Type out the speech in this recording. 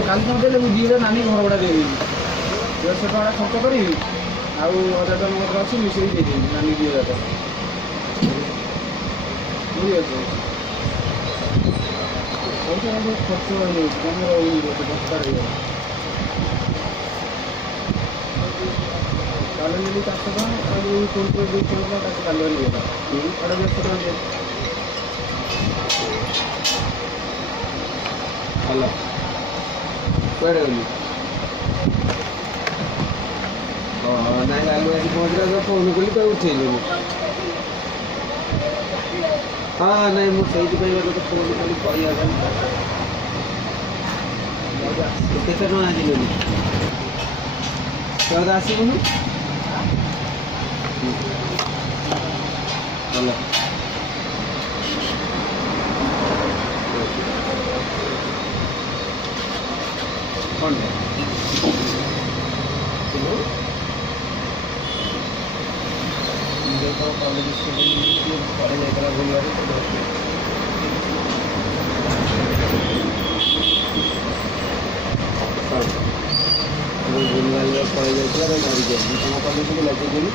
କାଲି ନ ଦେଲେ ମୁଁ 2,000 ନାନୀ ଘର ଭଡ଼ା ଦେବି 1,500 ଟଙ୍କା ଖର୍ଚ୍ଚ କରିବି ଆଉ 1,000 ଟଙ୍କା ମୋର ଅଛି ମିଶେଇ ଦେଇଦେବି ନାନୀ 2,000 ଟଙ୍କା ବୁଝିପାରୁଛ ପଇସା ସବୁ ଖର୍ଚ୍ଚ ହେଇଯାଉଛି କାମ ରହୁନି ଦରକାର ହେଇଗଲା କାଲି ନେଲି 400 ଟଙ୍କା ଆଉ ଫୋନ୍ ପେ 200 ଟଙ୍କା ତାକୁ କାଲି ନେଇଗଲା 1,500 ଟଙ୍କା ଦେବି ଭଲ କୁଆଡ଼େ ଗଲି ନାଇଁ ଲାଲୁ ଆସି ପହଞ୍ଚିଲା ଫୋନ୍ କଲି ତ ଉଠେଇଲୁନି ହଁ ନାଇଁ ମୁଁ ସେଇଥିପାଇଁ ତୋତେ ଫୋନ୍ କଲି କହିବା ପାଇଁ କେତେ ଟଙ୍କା ଆସିଲୁନି ତୁ ତ ଆସିବୁନି ଭଲ କ'ଣ କଲେଜ ପଳେଇ ଯାଇଥିଲା ବୁଲିବାରେ ବୁଲିବାରେ ପଳେଇ ଯାଇଥିଲା ଧରିକି ଆସିଲି ତମ କଲେଜକୁ ଲଗେଇଦେଲି